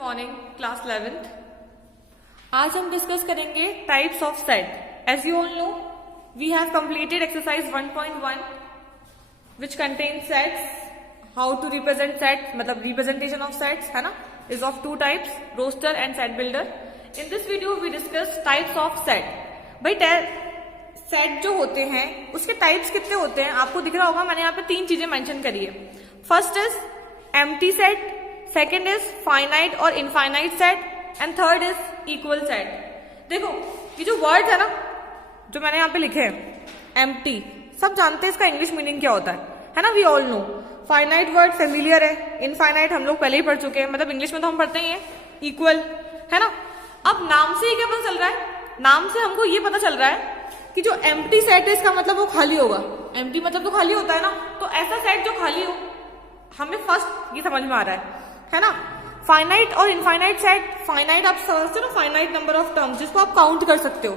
Morning class 11th। आज हम discuss करेंगे types of set. As you all know we have completed exercise 1.1 which contain sets. How to represent set, मतलब representation of sets है ना, is of two types, roster and set builder. In this video we discuss types of set. भाई set जो होते हैं उसके types कितने होते हैं आपको दिख रहा होगा। मैंने यहाँ पे तीन चीजें मेंशन करी है। First is empty set, second is finite और infinite set, and third is equal set. देखो ये जो वर्ड है ना जो मैंने यहाँ पे लिखे हैं, एम्प्टी, सब जानते हैं इसका इंग्लिश मीनिंग क्या होता है ना, we all know. Finite word familiar है, इनफाइनाइट हम लोग पहले ही पढ़ चुके हैं, मतलब इंग्लिश में तो हम पढ़ते ही हैं। इक्वल है ना। अब नाम से ही क्या पता चल रहा है, नाम से हमको ये पता चल रहा है कि जो एम्प्टी सेट है इसका मतलब वो खाली होगा। एम्प्टी मतलब तो खाली होता है ना, तो ऐसा सेट जो खाली हो, हमें फर्स्ट ये समझ में आ रहा है ना। फाइनाइट और इनफाइनाइट सेट, फाइनाइट आप समझते हो ना, फाइनाइट नंबर ऑफ टर्म्स जिसको आप काउंट कर सकते हो,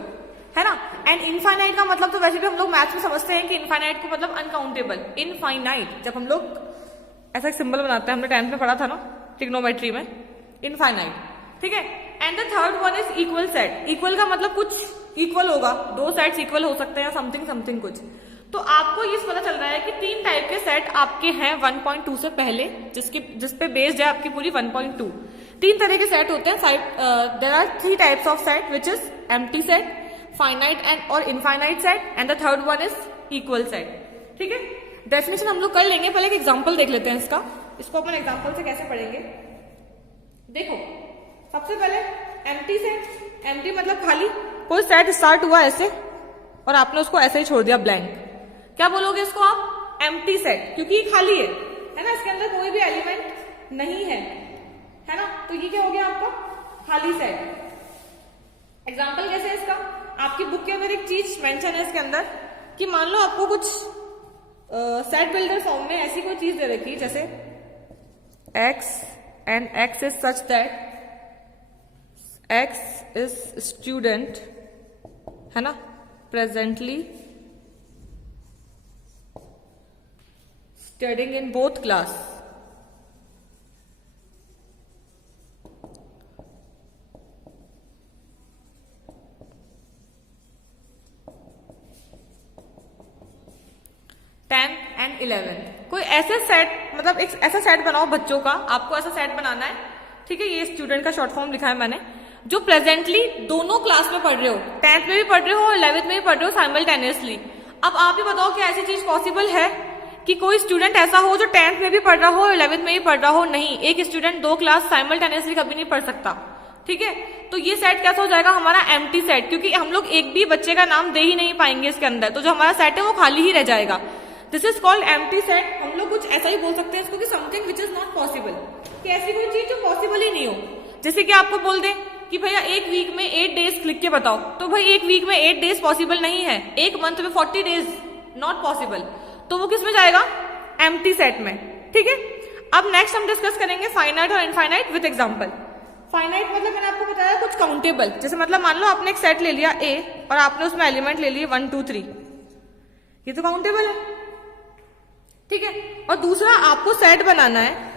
है ना। एंड इनफाइनाइट का मतलब तो वैसे भी हम लोग मैथ्स में समझते हैं कि इनफाइनाइट को मतलब अनकाउंटेबल। इनफाइनाइट जब हम लोग ऐसा एक सिंबल बनाते हैं, हमने 10th में पढ़ा था ना ट्रिग्नोमेट्री में, इनफाइनाइट, ठीक है। And the third one is equal set. Equal का मतलब कुछ इक्वल होगा, दो सेट्स इक्वल हो सकते हैं, समथिंग समथिंग कुछ। तो आपको ये पता चल रहा है कि तीन टाइप के सेट आपके हैं 1.2 से पहले, जिस पे बेस्ड है आपकी पूरी 1.2। तीन तरह के सेट होते हैं। There are three types of set which is empty set, finite and और infinite set, and the third one is equal set, ठीक है। डेफिनेशन हम लोग कर लेंगे, पहले एक एग्जाम्पल देख लेते हैं इसका। इसको अपन एग्जाम्पल से कैसे पढ़ेंगे, देखो सबसे पहले एम्प्टी सेट। एम्प्टी मतलब खाली, कोई सेट स्टार्ट हुआ ऐसे और आपने उसको ऐसे ही छोड़ दिया ब्लैंक, क्या बोलोगे इसको आप, एम्प्टी सेट, क्योंकि ये खाली है ना, इसके अंदर कोई भी एलिमेंट नहीं है ना, तो ये क्या हो गया आपका खाली सेट। एग्जाम्पल कैसे है इसका, आपकी बुक के अंदर एक चीज मेंशन है इसके अंदर कि मान लो आपको कुछ सेट बिल्डर फॉर्म में ऐसी कोई चीज दे रखी है जैसे x and x is such that x is student, है ना, presently studying in both class. And 11th कोई ऐसे सेट, मतलब एक ऐसा सेट बनाओ बच्चों का, आपको ऐसा सेट बनाना है, ठीक है। ये स्टूडेंट का शॉर्ट फॉर्म लिखा है मैंने, जो प्रेजेंटली दोनों क्लास में पढ़ रहे हो, 10th में भी पढ़ रहे हो और 11th में भी पढ़ रहे हो साइमल्टेनियसली। अब आप ही बताओ कि ऐसी चीज पॉसिबल है कि कोई स्टूडेंट ऐसा हो जो 10th में भी पढ़ रहा हो और 11th में भी पढ़ रहा हो। नहीं, एक स्टूडेंट दो क्लास साइमल्टेनियसली कभी नहीं पढ़ सकता, ठीक है। तो ये सेट कैसा हो जाएगा हमारा एम्प्टी सेट, क्योंकि हम लोग एक भी बच्चे का नाम दे ही नहीं पाएंगे इसके अंदर, तो जो हमारा सेट है वो खाली ही रह जाएगा। This is called empty set. हम लोग कुछ ऐसा ही बोल सकते हैं इसको कि something which is not possible, कि ऐसी कोई चीज जो पॉसिबल ही नहीं हो। जैसे कि आपको बोल दें कि भैया एक वीक में 8 डेज लिख के बताओ, तो भाई एक वीक में 8 डेज पॉसिबल नहीं है, एक मंथ में 40 डेज नॉट पॉसिबल, तो वो किस में जाएगा, एम्प्टी सेट में, ठीक है। अब नेक्स्ट हम डिस्कस करेंगे फाइनाइट और इनफाइनाइट विद एग्जांपल। फाइनाइट मतलब मैंने आपको बताया कुछ काउंटेबल, जैसे मतलब मान लो आपने एक सेट ले लिया A और आपने उसमें एलिमेंट ले लिए 1 2 3, ये तो काउंटेबल है, ठीक है। और दूसरा आपको सेट बनाना है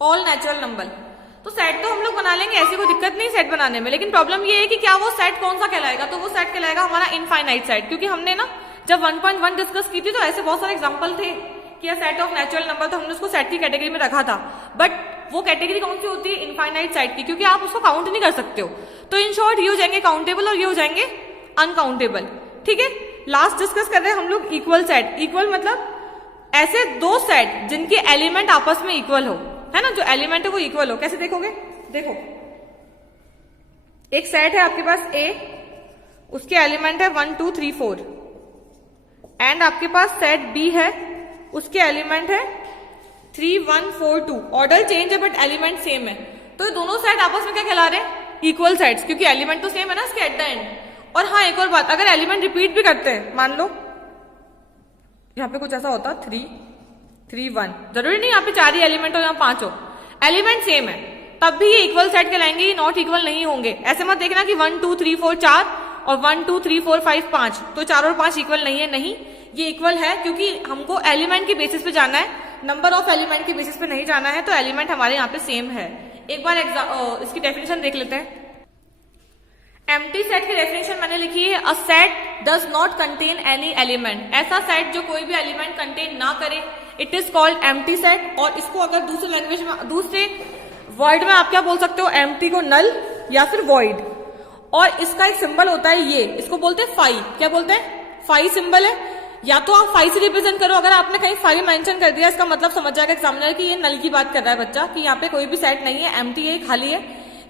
ऑल नेचुरल नंबर। तो सेट तो हम लोग बना लेंगे, ऐसी कोई दिक्कत नहीं सेट बनाने में, लेकिन प्रॉब्लम ये है कि क्या वो सेट कौन सा कहलाएगा, तो वो सेट कहलाएगा हमारा इनफाइनाइट सेट, क्योंकि हमने ना जब 1.1 डिस्कस की थी तो ऐसे बहुत सारे एग्जांपल थे कि सेट ऑफ नेचुरल नंबर, तो हमने उसको सेट की कैटेगरी में रखा था, बट वो कैटेगरी कौन सी होती है, इनफाइनाइट सेट की, क्योंकि आप उसको काउंट नहीं कर सकते हो। तो इन शॉर्ट ये हो जाएंगे काउंटेबल और ये हो जाएंगे अनकाउंटेबल, ठीक है। लास्ट डिस्कस कर रहे हैं हम लोग इक्वल सेट। इक्वल मतलब ऐसे दो सेट जिनके एलिमेंट आपस में इक्वल हो, है ना, जो एलिमेंट है वो इक्वल हो। कैसे देखोगे, देखो एक सेट है आपके पास A, उसके एलिमेंट है 1 2 3 4, एंड आपके पास सेट B है, उसके एलिमेंट है 3 1 4 2। ऑर्डर चेंज है बट एलिमेंट सेम है, तो ये दोनों सेट आपस में क्या कहला रहे हैं, इक्वल सेट्स, क्योंकि एलिमेंट तो सेम है ना इसके एट द एंड। और हाँ एक और बात, अगर एलिमेंट रिपीट भी करते हैं, मान लो यहाँ पे कुछ ऐसा होता 3 3 1, जरूरी नहीं यहाँ पे 4 ही एलिमेंट हो या 5 हो, एलिमेंट सेम है, तब भी ये इक्वल सेट कहलाएंगे, ये नॉट इक्वल नहीं होंगे। ऐसे मत देखना कि 1 2 3 4 4 और 1 2 3 4 5 5, तो 4 और 5 इक्वल नहीं है, नहीं ये इक्वल है क्योंकि हमको एलिमेंट के बेसिस पे जाना है, नंबर ऑफ एलिमेंट के बेसिस पे नहीं जाना है, तो एलिमेंट हमारे यहाँ पे सेम है। एक बार इसकी डेफिनेशन देख लेते हैं। एम्प्टी सेट की डेफिनेशन मैंने लिखी है, a set does not contain any element, ऐसा सेट जो कोई भी एलिमेंट कंटेन ना करे, it is called empty set. और इसको अगर दूसरे लैंग्वेज में, दूसरे वर्ड में आप क्या बोल सकते हो, एम्प्टी को नल या फिर वॉइड। और इसका एक सिंबल होता है ये, इसको बोलते हैं फाई। क्या बोलते हैं? फाई सिंबल है। या तो आप फाई से रिप्रेजेंट करो, अगर आपने कहीं फाई मेंशन कर दिया इसका मतलब समझ जाएगा एग्जामिनर कि ये नल की बात कर रहा है बच्चा, कि यहाँ पे कोई भी सेट नहीं है, एम्प्टी है, खाली है।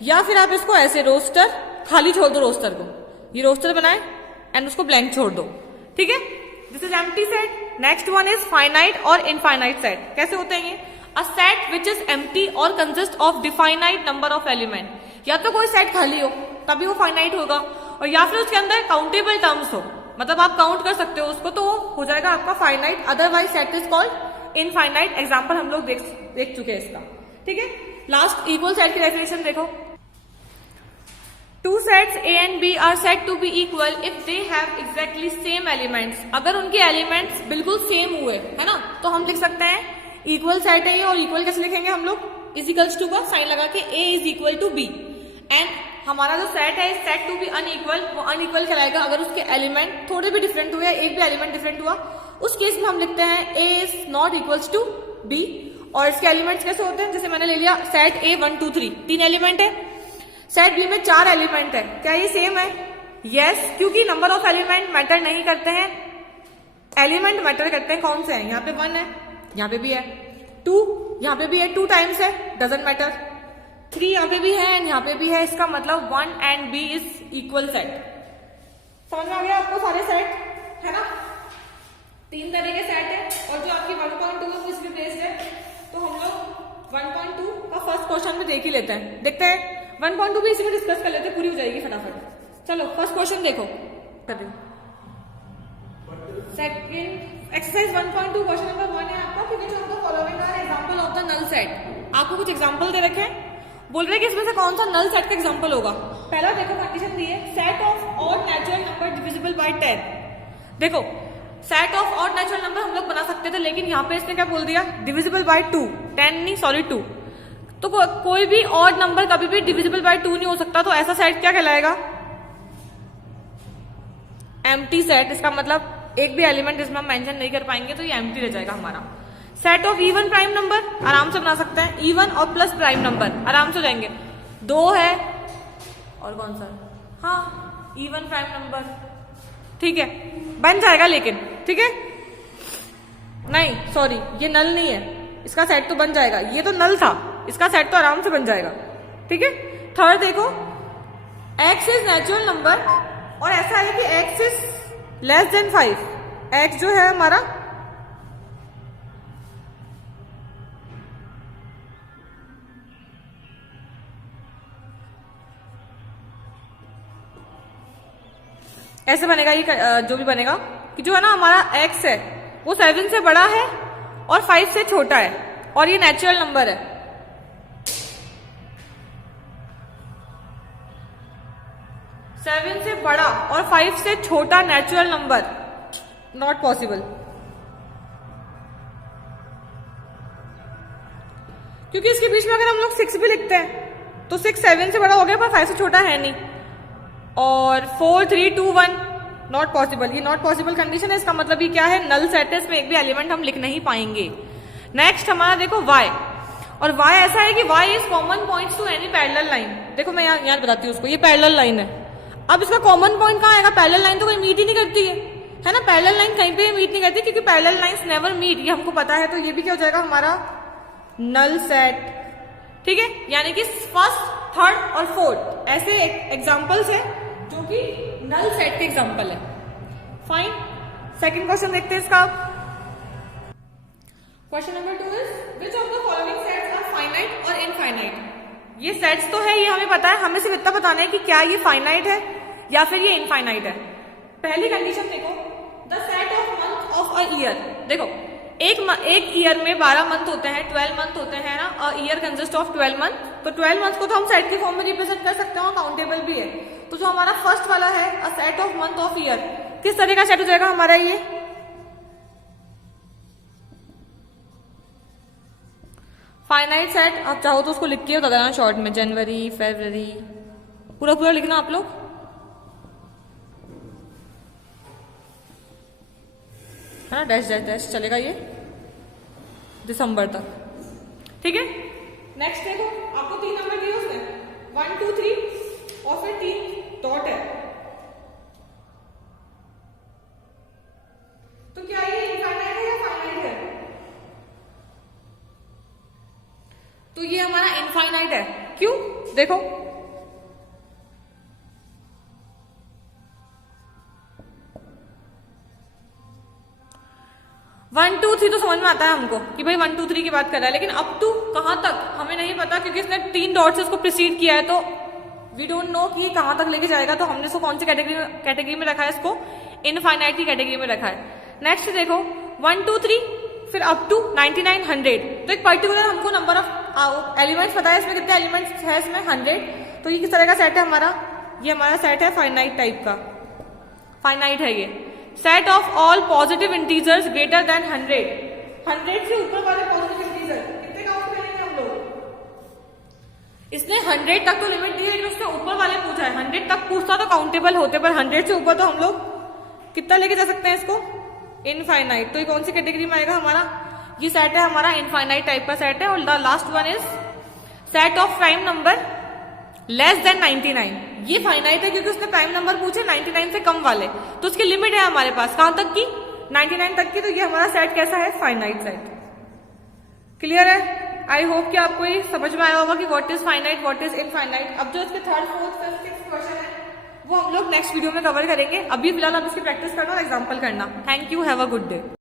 या फिर आप इसको ऐसे रोस्टर, खाली छोड़ दो रोस्टर को, ये रोस्टर बनाए एंड उसको ब्लैंक छोड़ दो, ठीक है। This is empty set. Next one is finite और इनफाइनाइट सेट। कैसे होते हैं ये? A set which is empty और consist of definite number of element. या तो कोई सेट खाली हो तभी वो फाइनाइट होगा, और या फिर उसके अंदर काउंटेबल टर्म्स हो, मतलब आप काउंट कर सकते हो उसको, तो वो हो जाएगा आपका finite. Otherwise set is called infinite. Example हम लोग देख चुके हैं इसका, ठीक है। लास्ट इक्वल सेट की डेफिनेशन देखो। Two sets A and B are said to be equal if they have exactly same elements। अगर उनके एलिमेंट्स बिल्कुल सेम हुए, है ना, तो हम लिख सकते हैं इक्वल सेट है ये। और इक्वल कैसे लिखेंगे हम लोग? इजिकल्स टू का साइन लगा के A is equal to B। And हमारा जो सेट है, सेट टू बी अनइक्वल, वो अनइक्वल कहलाएगा अगर उसके एलिमेंट थोड़े भी डिफरेंट हुए, एक भी एलिमेंट डिफरेंट हुआ, उस केस में हम लिखते हैं A is not equals to B। और इसके एलिमेंट्स कैसे होते हैं? जैसे मैंने ले लिया सेट A 1 2 3, 3 एलिमेंट है। सेट बी में 4 एलिमेंट है, क्या ये सेम है? यस, क्योंकि नंबर ऑफ एलिमेंट मैटर नहीं करते हैं, एलिमेंट मैटर करते हैं। कौन से हैं? यहाँ पे 1 है, यहाँ पे भी है, 2 यहाँ पे भी है, 2 टाइम्स है, डजंट मैटर, 3 यहाँ पे भी है एंड यहाँ पे भी है। इसका मतलब 1 and B is equal set. समझ में आ गया आपको सारे सेट, है ना? 3 तरह के सेट है, और जो आपकी 1.2 है किस पे बेस्ड है, तो हम लोग 1.2 का फर्स्ट क्वेश्चन में देख ही लेते हैं। देखते हैं 1.2 भी इसी में डिस्कस कर लेते हैं, पूरी हो जाएगी फटाफट। चलो फर्स्ट क्वेश्चन देखो, सेकंड एक्सरसाइज 1.2 क्वेश्चन नंबर 1 है आपका, which of the following are example of the null set। आपको कुछ एग्जांपल दे रखे हैं, बोल रहे हैं कि इसमें से कौन सा नल सेट का एग्जांपल होगा। पहला देखो कंडीशन दी है, set of odd natural number divisible by 10। देखो set of odd natural number हम लोग बना सकते थे, लेकिन यहाँ पे इसने क्या बोल दिया? डिविजिबल बाय 2, 10 नहीं सॉरी 2। तो कोई भी ऑड नंबर कभी भी डिविजिबल बाय 2 नहीं हो सकता, तो ऐसा सेट क्या कहलाएगा? Empty set. इसका मतलब एक भी एलिमेंट जिसमें हम मेंशन नहीं कर पाएंगे तो ये एम्प्टी रह जाएगा हमारा। Set of even prime number आराम से बना सकते हैं, इवन और प्लस प्राइम नंबर आराम से हो जाएंगे। 2 है और कौन सा? हाँ, इवन प्राइम नंबर, ठीक है, बन जाएगा लेकिन, ठीक है। नहीं सॉरी, ये नल नहीं है, इसका सेट तो बन जाएगा, ये तो नल था, इसका सेट तो आराम से बन जाएगा, ठीक है। थर्ड देखो, x इज नेचुरल नंबर और ऐसा है कि x is less than 5। x जो है हमारा ऐसे बनेगा, ये जो भी बनेगा कि जो है ना हमारा x है वो 7 से बड़ा है और 5 से छोटा है, और ये नेचुरल नंबर है। सेवन से बड़ा और 5 से छोटा नेचुरल नंबर, नॉट पॉसिबल, क्योंकि इसके बीच में अगर हम लोग 6 भी लिखते हैं तो 6 7 से बड़ा हो गया पर 5 से छोटा है नहीं। और 4 3 2 1 नॉट पॉसिबल, ये नॉट पॉसिबल कंडीशन है। इसका मतलब ये क्या है? नल सेट है, इसमें एक भी एलिमेंट हम लिख नहीं पाएंगे। नेक्स्ट हमारा देखो y, और y ऐसा है कि y is common points to any parallel line. देखो मैं यहाँ बताती हूँ उसको, ये पैरेलल लाइन है। अब इसका कॉमन पॉइंट कहाँ आएगा? पैरेलल लाइन तो कहीं मीट ही नहीं करती है ना, पैरेलल लाइन कहीं पे मीट नहीं करती क्योंकि पैरेलल लाइंस नेवर मीट, ये हमको पता है। तो ये भी क्या हो जाएगा हमारा? नल सेट, ठीक है। यानी कि फर्स्ट, थर्ड और फोर्थ ऐसे एग्जांपल्स है जो कि नल सेट के एग्जांपल है। फाइन, सेकंड क्वेश्चन देखते हैं इसका। Question number 2 is which of the following sets are finite और इनफाइनाइट। ये सेट्स तो है, ये हमें पता है, हमें सिर्फ इतना बताना है कि क्या ये फाइनाइट है या फिर ये इनफाइनाइट है। पहली कंडीशन देखो, the set of month of a year. देखो एक ईयर में 12 मंथ होते हैं, 12 मंथ होते हैं ना, ईयर कंसिस्ट ऑफ 12 मंथ। तो 12 मंथ को तो हम सेट के फॉर्म में रिप्रेजेंट कर सकते हो, काउंटेबल भी है। तो जो हमारा फर्स्ट वाला है a set of month of year, किस तरह का सेट हो जाएगा हमारा ये? Finite set. आप चाहो तो उसको लिख के बता देना शॉर्ट में, जनवरी, फरवरी, पूरा पूरा लिखना आप लोग, है ना, डैश डैश डैश चलेगा ये दिसंबर तक। ठीक है, नेक्स्ट देखो, आपको 3 नंबर दिए उसने, 1 2 3 और फिर 3 डॉट है। तो क्या ये इनफाइनाइट है या फाइनाइट है? तो ये हमारा इनफाइनाइट है। क्यों? देखो, 1 2 3 तो समझ में आता है हमको कि भाई 1 2 3 की बात कर रहा है, लेकिन अप टू कहां तक हमें नहीं पता, क्योंकि इसने 3 डॉट से इसको प्रिसीड किया है, तो वी डोंट नो कि कहां तक लेके जाएगा। तो हमने इसको कौन सी कैटेगरी में रखा है? इसको इनफाइनाइट की कैटेगरी में रखा है। नेक्स्ट देखो, 1 2 3 फिर अप टू 99 100। तो एक पर्टिकुलर हमको नंबर ऑफ एलिमेंट्स पता है, इसमें कितने एलिमेंट्स है, इसमें 100। तो ये किस तरह का सेट है हमारा? ये हमारा सेट है फाइनाइट टाइप का, फाइनाइट है ये। Set of all positive integers greater than 100। 100 से ऊपर वाले पॉजिटिव इंटीजर कितने काउंट करेंगे हम लोग? इसने 100 तक तो लिमिट दी है, लेकिन उसने ऊपर वाले पूछा है। 100 तक पूछता तो काउंटेबल होते, पर 100 से ऊपर तो हम लोग कितना लेके जा सकते हैं इसको? इनफाइनाइट। तो ये कौन सी कैटेगरी में आएगा हमारा? ये सेट है हमारा इनफाइनाइट टाइप का सेट है। और the last one is set of prime number less than 99। ये फाइनाइट है क्योंकि उसने प्राइम नंबर पूछे 99 से कम वाले, तो उसकी लिमिट है हमारे पास कहां तक की? 99 तक की। तो ये हमारा सेट कैसा है? Finite set. क्लियर है? आई होप कि आपको ये समझ में आया होगा कि what is finite, what is infinite. अब जो इसके 3rd 4th 5th 6th question है वो हम लोग नेक्स्ट वीडियो में कवर करेंगे। अभी फिलहाल आप इसकी प्रैक्टिस करना और एग्जाम्पल करना। Thank you, have a good day.